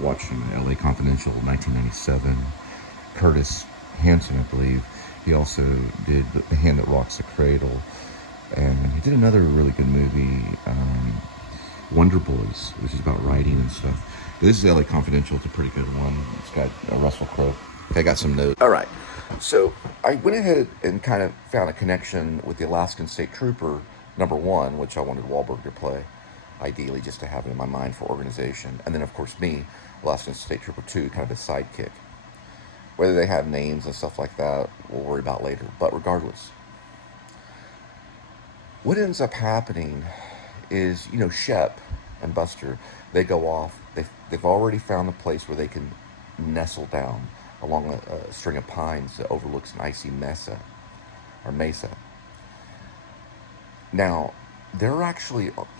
watching L.A. Confidential 1997. Curtis Hanson, I believe. He also did The Hand That Rocks the Cradle. And he did another really good movie, Wonder Boys, which is about writing and stuff. But this is L.A. Confidential. It's a pretty good one. It's got Russell Crowe. I got some notes. All right. So I went ahead and kind of found a connection with the Alaskan State Trooper #1, which I wanted Wahlberg to play, ideally just to have it in my mind for organization. And then, of course, me, Alaskan State Trooper 2, kind of a sidekick. Whether they have names and stuff like that, we'll worry about later. But regardless, what ends up happening is, you know, Shep and Buster, they go off. They've already found a place where they can nestle down along a string of pines that overlooks an icy mesa. Now,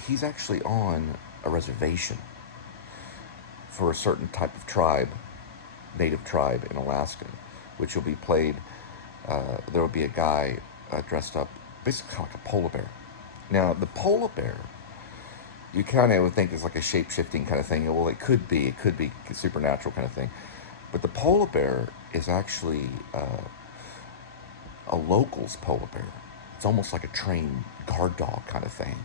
he's actually on a reservation for a certain type of tribe, native tribe in Alaska, which will be played, there will be a guy dressed up basically like a polar bear. Now, the polar bear, you kind of would think is like a shape-shifting kind of thing. Well, it could be a supernatural kind of thing. But the polar bear is actually a local's polar bear. It's almost like a trained guard dog kind of thing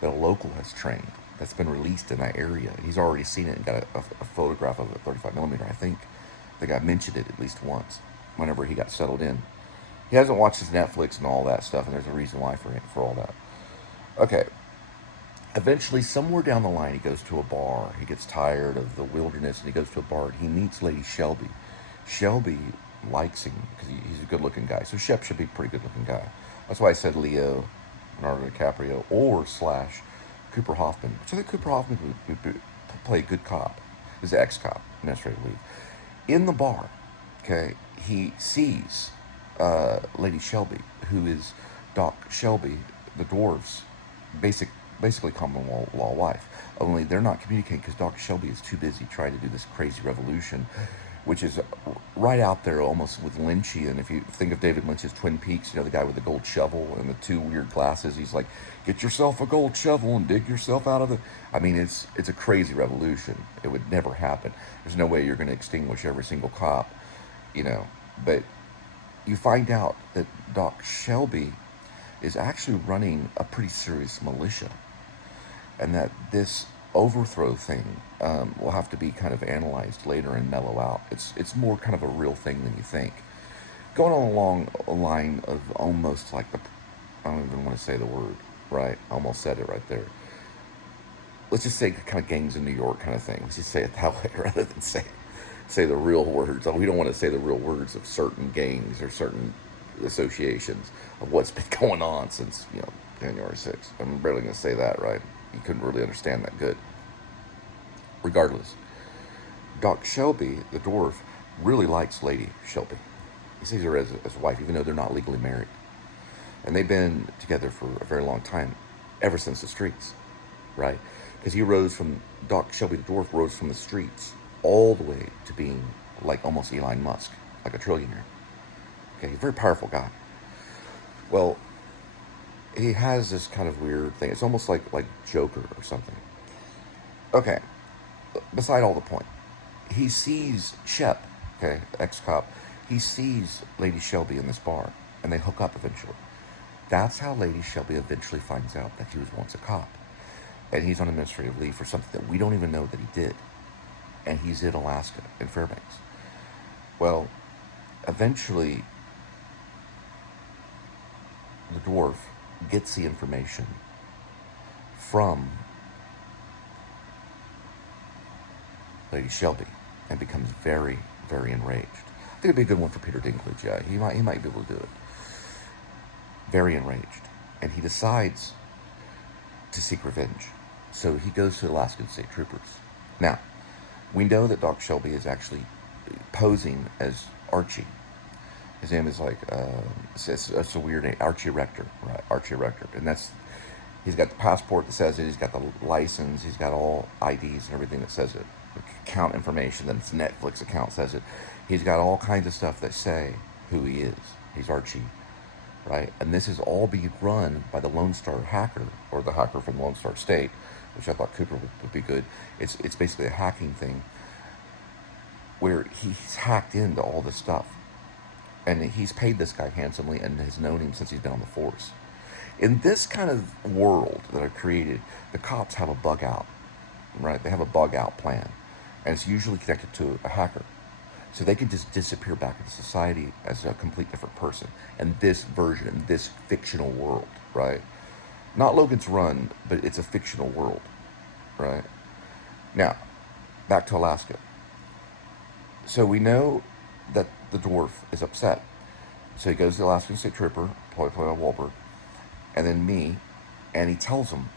that a local has trained, that's been released in that area. He's already seen it and got a photograph of it, 35mm. I think the guy mentioned it at least once whenever he got settled in. He hasn't watched his Netflix and all that stuff, and there's a reason why for all that. Okay. Eventually, somewhere down the line, he goes to a bar. He gets tired of the wilderness, and he goes to a bar, and he meets Lady Shelby. Shelby likes him because he's a good-looking guy. So Shep should be a pretty good-looking guy. That's why I said Leo, Leonardo DiCaprio, or / Cooper Hoffman. Which I think Cooper Hoffman would play a good cop. He's an ex-cop, administrative leave. In the bar, okay, he sees Lady Shelby, who is Doc Shelby, the dwarves' basically common law wife. Only they're not communicating because Dr. Shelby is too busy trying to do this crazy revolution, which is right out there almost with Lynchian. If you think of David Lynch's Twin Peaks, you know, the guy with the gold shovel and the two weird glasses, he's like, get yourself a gold shovel and dig yourself out of the... I mean, it's a crazy revolution. It would never happen. There's no way you're going to extinguish every single cop, you know. But you find out that Doc Shelby is actually running a pretty serious militia, and that this overthrow thing will have to be kind of analyzed later and mellow out. It's more kind of a real thing than you think. Going on along a line of almost like I don't even want to say the word, right? I almost said it right there. Let's just say kind of gangs in New York kind of thing. Let's just say it that way rather than say the real words. We don't want to say the real words of certain gangs or certain associations of what's been going on since, you know, January 6th. I'm barely going to say that, right? You couldn't really understand that good. Regardless, Doc Shelby, the dwarf, really likes Lady Shelby. He sees her as a wife, even though they're not legally married. And they've been together for a very long time, ever since the streets, right? Because Doc Shelby, the dwarf, rose from the streets all the way to being like almost Elon Musk, like a trillionaire. Okay, he's a very powerful guy. Well, he has this kind of weird thing. It's almost like Joker or something. Okay, beside all the point, he sees Shep, okay, ex-cop. He sees Lady Shelby in this bar, and they hook up eventually. That's how Lady Shelby eventually finds out that he was once a cop. And he's on administrative leave for something that we don't even know that he did. And he's in Alaska, in Fairbanks. Well, eventually, the dwarf gets the information from Lady Shelby and becomes very, very enraged. I think it'd be a good one for Peter Dinklage. Yeah, he might be able to do it. Very enraged, and he decides to seek revenge. So he goes to the Alaskan State Troopers. Now, we know that Doc Shelby is actually posing as Archie. His name is like, it's a weird name, Archie Rector, right? Archie Rector. And he's got the passport that says it, he's got the license, he's got all IDs and everything that says it. Account information, then his Netflix account says it. He's got all kinds of stuff that say who he is. He's Archie, right? And this is all being run by the Lone Star hacker, or the hacker from Lone Star State, which I thought Cooper would be good. It's basically a hacking thing. where he's hacked into all this stuff. And he's paid this guy handsomely and has known him since he's been on the force. In this kind of world that I've created, the cops have a bug out, right? They have a bug out plan. And it's usually connected to a hacker. So they can just disappear back into society as a complete different person. And this version, in this fictional world, right? Not Logan's Run, but it's a fictional world, right? Now, back to Alaska. So we know that the dwarf is upset. So he goes to the Alaskan State Trooper, played by Wahlberg, and then me, and he tells him,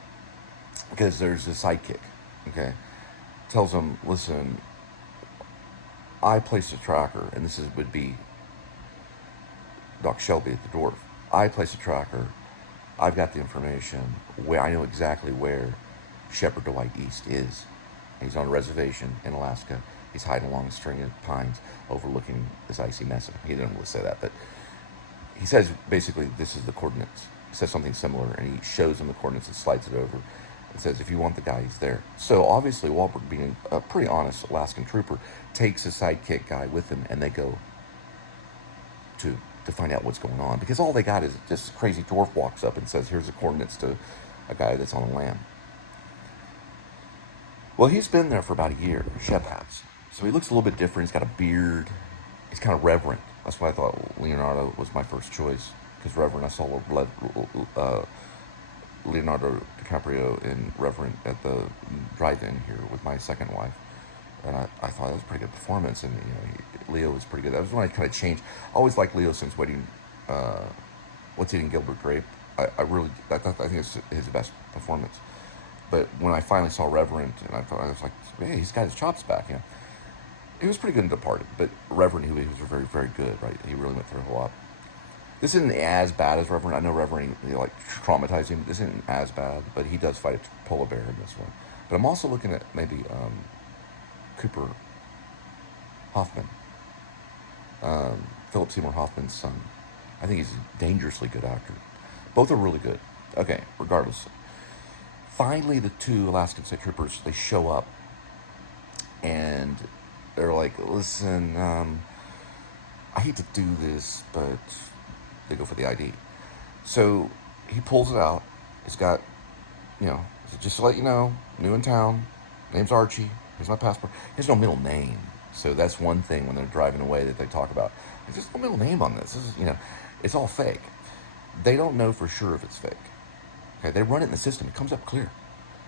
because there's a sidekick, okay? Tells him, listen, I placed a tracker, and would be Doc Shelby at the dwarf. I placed a tracker. I've got the information. Where I know exactly where Shepard Dwight East is. He's on a reservation in Alaska. He's hiding along a string of pines overlooking this icy mesa. He didn't really say that, but he says basically this is the coordinates. He says something similar, and he shows him the coordinates and slides it over. It says, if you want the guy, he's there. So obviously, Wahlberg, being a pretty honest Alaskan trooper, takes his sidekick guy with him, and they go to find out what's going on. Because all they got is this crazy dwarf walks up and says, here's the coordinates to a guy that's on the lam. Well, he's been there for about a year, Shep has. So he looks a little bit different. He's got a beard. He's kind of reverent. That's why I thought Leonardo was my first choice. Because Reverend, I saw Leonardo DiCaprio in Reverend at the drive-in here with my second wife. And I thought that was a pretty good performance. And, Leo was pretty good. That was when I kind of changed. I always liked Leo since What's Eating Gilbert Grape. I think it's his best performance. But when I finally saw Reverend, and I was like, hey, he's got his chops back, He was pretty good in Departed, but Reverend, he was very, very good, right? He really went through a whole lot. This isn't as bad as Reverend. I know Reverend, traumatized him. This isn't as bad, but he does fight a polar bear in this one. But I'm also looking at maybe Cooper Hoffman, Philip Seymour Hoffman's son. I think he's a dangerously good actor. Both are really good. Okay, regardless. Finally, the two Alaskan State Troopers, they show up, and they're like, listen, I hate to do this, but they go for the ID. So he pulls it out. He's got, just to let you know, new in town, name's Archie, here's my passport. There's no middle name. So that's one thing when they're driving away that they talk about. There's just no middle name on this. This is, it's all fake. They don't know for sure if it's fake. Okay, they run it in the system. It comes up clear.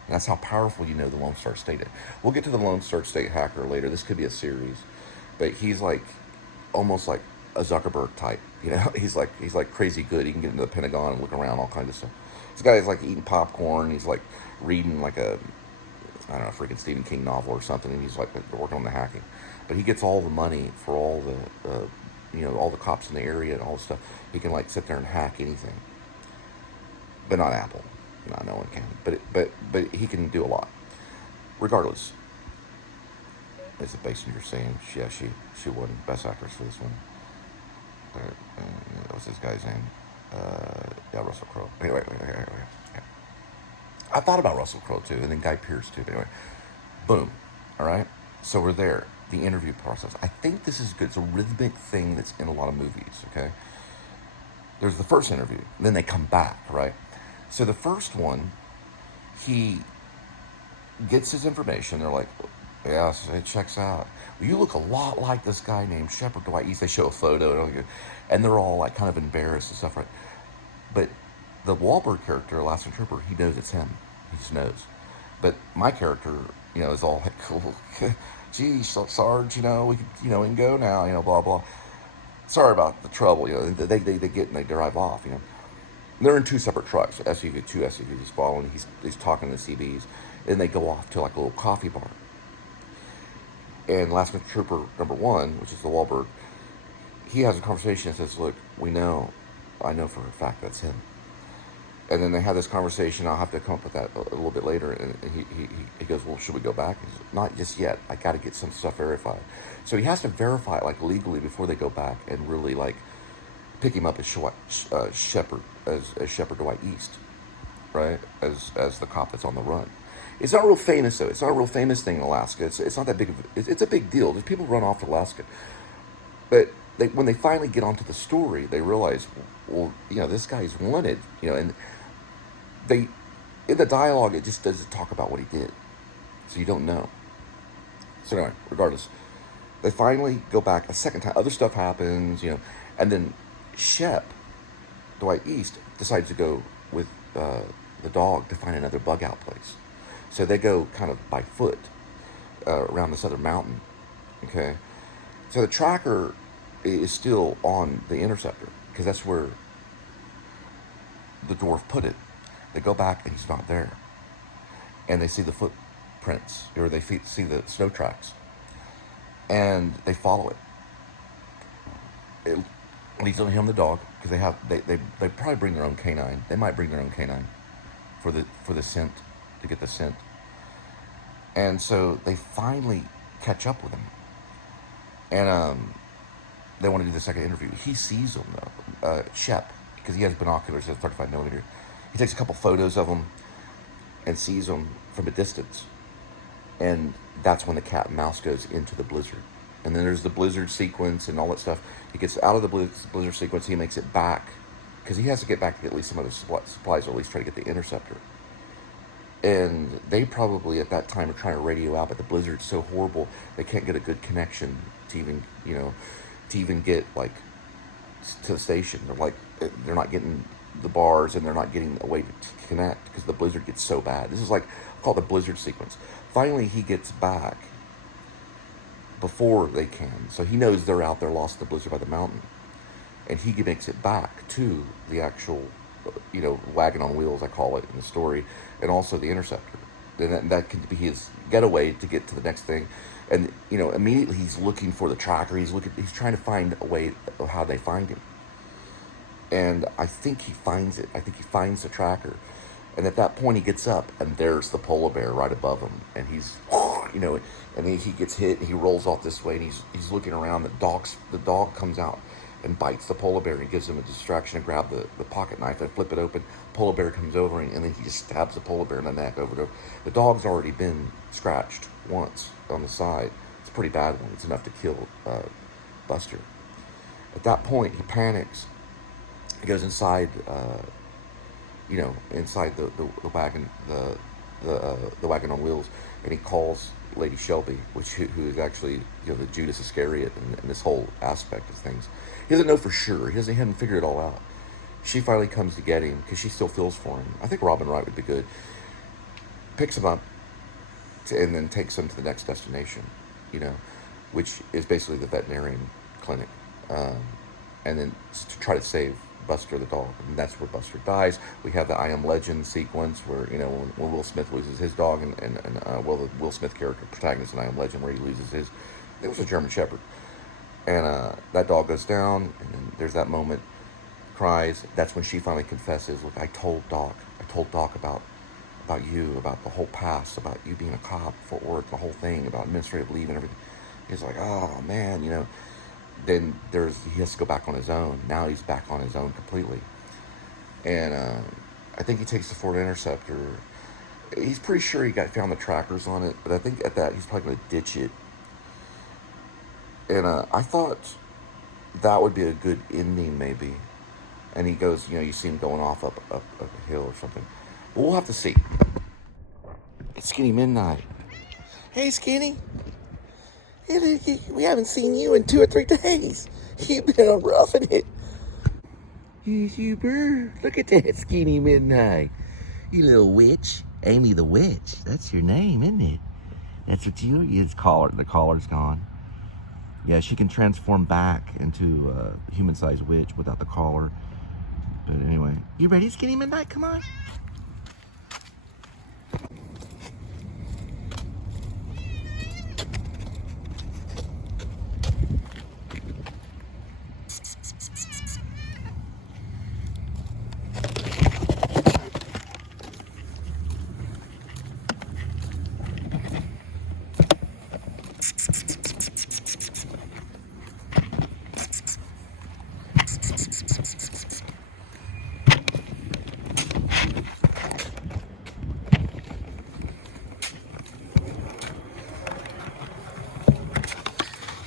And that's how powerful the Lone Star State is. We'll get to the Lone Star State hacker later. This could be a series. But he's like, almost like a Zuckerberg type. He's like crazy good. He can get into the Pentagon and look around, all kinds of stuff. This guy's like eating popcorn. He's like reading like a, I don't know, freaking Stephen King novel or something. And he's like working on the hacking. But he gets all the money for all the, all the cops in the area and all the stuff. He can like sit there and hack anything. But not Apple. No one can. But he can do a lot. Regardless, is it based on your saying? Yeah, she won Best Actress for this one. What's this guy's name? Yeah, Russell Crowe. Anyway. I thought about Russell Crowe too, and then Guy Pearce too. But anyway, boom. All right. So we're there. The interview process. I think this is good. It's a rhythmic thing that's in a lot of movies. Okay. There's the first interview, and then they come back, right? So the first one, he gets his information. They're like, yes, it checks out. Well, you look a lot like this guy named Shepard Dwight East. They show a photo, and they're all like kind of embarrassed and stuff, right? But the Wahlberg character, Alaskan Trooper, he knows it's him. He just knows. But my character, is all like, cool. Geez, Sarge, we can go now, blah, blah. Sorry about the trouble, they get and they drive off, They're in two separate trucks, two SUVs, he's following, he's talking to the CBs, and they go off to like a little coffee bar. And Alaskan Trooper number 1, which is the Wahlberg, he has a conversation and says, look, I know for a fact that's him. And then they have this conversation. I'll have to come up with that a little bit later. And he goes, well, should we go back? He says, not just yet. I got to get some stuff verified. So he has to verify it like legally before they go back and really like pick him up as Shepard Dwight East, right? As the cop that's on the run. It's not real famous though. It's not a real famous thing in Alaska. It's not that big of. It's a big deal. There's people run off to Alaska, but when they finally get onto the story, they realize, well, this guy's wanted, and they in the dialogue it just doesn't talk about what he did, so you don't know. So anyway, regardless, they finally go back a second time. Other stuff happens, and then Shep, Dwight East, decides to go with the dog to find another bug out place. So they go kind of by foot around this other mountain. Okay, so the tracker is still on the interceptor because that's where the dwarf put it. They go back and he's not there, and they see the footprints, or they see the snow tracks, and they follow it. It leads on him, the dog, because they probably bring their own canine. They might bring their own canine for the scent, to get the scent. And so they finally catch up with him, and they want to do the second interview. He sees them though, Shep, because he has binoculars at 35 millimeter. He takes a couple photos of them and sees them from a distance, and that's when the cat and mouse goes into the blizzard. And then there's the blizzard sequence and all that stuff. He gets out of the blizzard sequence. He makes it back, because he has to get back to get at least some other supplies, or at least try to get the interceptor. And they probably at that time are trying to radio out, but the blizzard's so horrible they can't get a good connection to even get like to the station. They're not getting the bars, and they're not getting a way to connect because the blizzard gets so bad. This is like called the blizzard sequence. Finally, he gets back before they can, so he knows they're out there, lost in the blizzard by the mountain, and he makes it back to the actual, wagon on wheels, I call it in the story, and also the interceptor. And that can be his getaway to get to the next thing. And immediately he's looking for the tracker. He's trying to find a way of how they find him. And I think he finds it. I think he finds the tracker. And at that point he gets up, and there's the polar bear right above him. And he's, and then he gets hit, and he rolls off this way, and he's looking around. The dog comes out and bites the polar bear, and he gives him a distraction to grab the pocket knife and flip it open. Polar bear comes over, and then he just stabs the polar bear in the neck over and over. The dog's already been scratched once on the side. It's a pretty bad one. It's enough to kill Buster. At that point, he panics. He goes inside, inside the wagon, the wagon on wheels, and he calls Lady Shelby, who is actually the Judas Iscariot in this whole aspect of things. He doesn't know for sure. He hadn't figured it all out. She finally comes to get him because she still feels for him. I think Robin Wright would be good. Picks him up and then takes him to the next destination, which is basically the veterinarian clinic, and then to try to save Buster the dog. And that's where Buster dies. We have the I Am Legend sequence where, when Will Smith loses his dog, and the Will Smith character, protagonist in I Am Legend, where he loses his, it was a German Shepherd. And that dog goes down, and then there's that moment, cries. That's when she finally confesses, look, I told Doc about you, about the whole past, about you being a cop, Fort Worth, the whole thing, about administrative leave and everything. He's like, oh man, then he has to go back on his own. Now he's back on his own completely. And I think he takes the Ford Interceptor. He's pretty sure he found the trackers on it, but I think at that he's probably going to ditch it. And I thought that would be a good ending, maybe. And he goes, you see him going off up a hill or something. But we'll have to see. It's Skinny Midnight. Hey, Skinny. We haven't seen you in 2 or 3 days. You've been roughing it. Yes, you were. Look at that, Skinny Midnight. You little witch. Amy the Witch. That's your name, isn't it? That's what you are. The collar's gone. Yeah, she can transform back into a human-sized witch without the collar. But anyway, you ready, Skinny Midnight? Come on.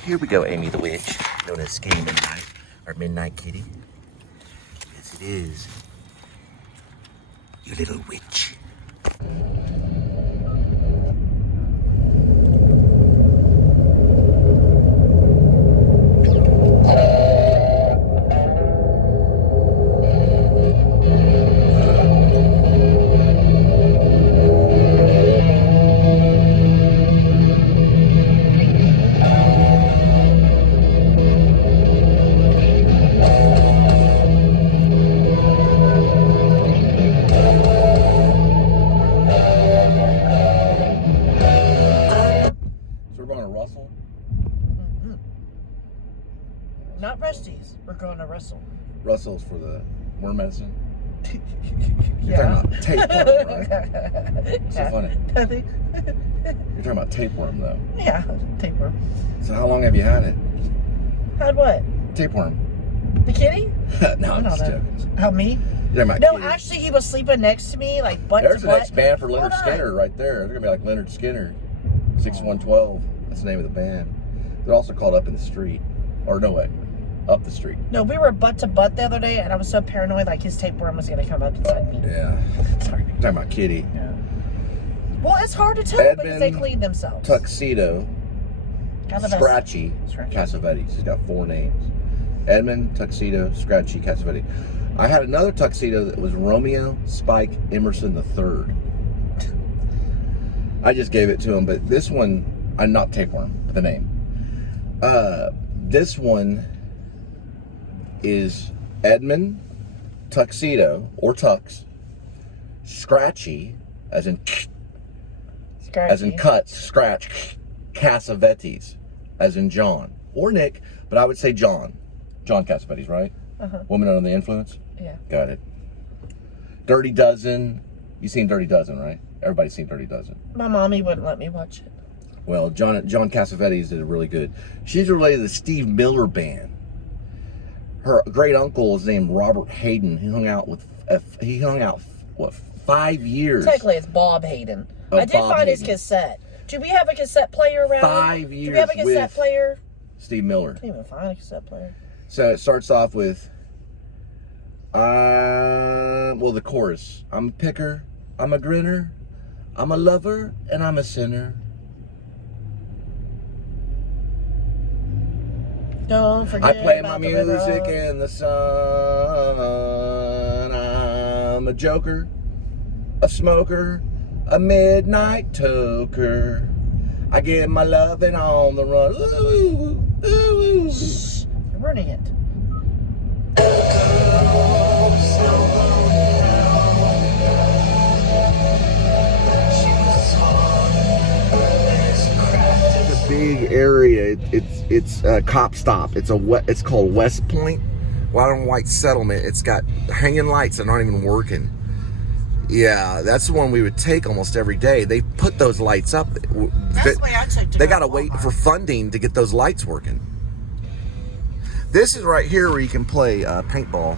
Here we go, Amy the Witch. Known as Skinny Midnight, or Midnight Kitty. Yes, it is. You little witch. Not Rusty's. We're going to Russell. Russell's for the worm medicine. You're talking about tapeworm, right? So funny. Nothing. You're talking about tapeworm, though. Yeah, tapeworm. So how long have you had it? Had what? Tapeworm. The kitty? No, I'm just joking. How, me? You're talking about no, kitty. Actually, he was sleeping next to me, like butt There's to the butt. next band for Leonard Skinner right there. They're going to be like Leonard Skinner. 6112. That's the name of the band. They're also called Up in the Street. Or no way. Up the Street. No, we were butt to butt the other day, and I was so paranoid, like his tapeworm was going to come up inside me. Yeah. Sorry. You're talking about kitty. Yeah. Well, it's hard to tell Edmund, because they clean themselves. Tuxedo, Scratchy, Cassavetes. He's got 4 names. Edmund, Tuxedo, Scratchy, Cassavetes. I had another Tuxedo that was Romeo Spike Emerson III. I just gave it to him, but this one, I'm not tapeworm, the name. This one is Edmund, Tuxedo, or Tux, Scratchy, as in cut, scratch, Cassavetes, as in John, or Nick, but I would say John. John Cassavetes, right? Woman Under the Influence? Yeah. Got it. Dirty Dozen. You seen Dirty Dozen, right? Everybody's seen Dirty Dozen. My mommy wouldn't let me watch it. Well, John Cassavetes did it really good. She's related to the Steve Miller Band. Her great uncle is named Robert Hayden. He hung out, what, 5 years? Technically, it's Bob Hayden. Oh, I did Bob find his Hayden. cassette. Do we have a cassette player around? 5 years. Do we have a cassette player? Steve Miller. I can't even find a cassette player. So it starts off with, well, the chorus. I'm a picker, I'm a grinner, I'm a lover, and I'm a sinner. Don't forget I play about my the river. music in the sun. I'm a joker, a smoker, a midnight toker. I get my loving on the run. Ooh, ooh, ooh. Shh, you're ruining it. It's a big area. It's a cop stop. It's called West Point, White on White Settlement. It's got hanging lights that aren't even working. Yeah, that's the one we would take almost every day. They put those lights up. That's the way I took to They go got to to wait Walmart. for funding to get those lights working. This is right here where you can play paintball.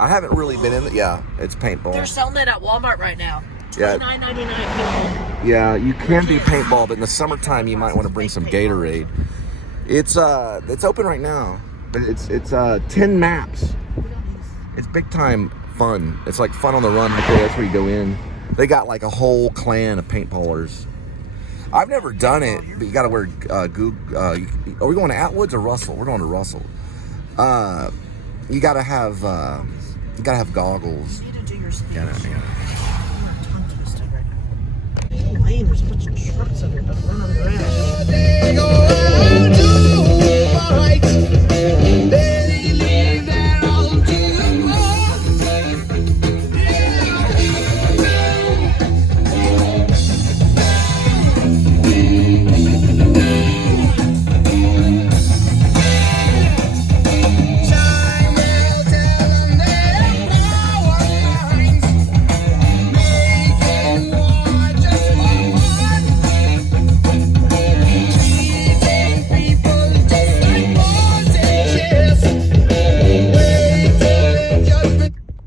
I haven't really been in it. Yeah, it's paintball. They're selling it at Walmart right now. Yeah. $29.99. Yeah, you can do paintball, but in the summertime you might want to bring some Gatorade. It's open right now, but it's 10 maps. It's big time fun. It's like fun on the run right there. That's where you go in. They got like a whole clan of paintballers. I've never done it, but you got to wear are we going to Atwoods or Russell? We're going to Russell. You got to have goggles. You need to do your speech. Yeah. I'm twisted right now. Lane, there's a bunch of trucks over here, but run on the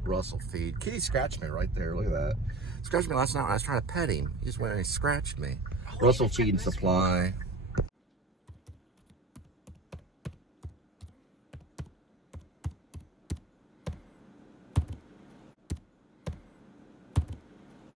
Russell feed. Kitty scratched me right there. Look at that. Scratched me last night when I was trying to pet him. He just went and he scratched me. Russell Feed and Supply.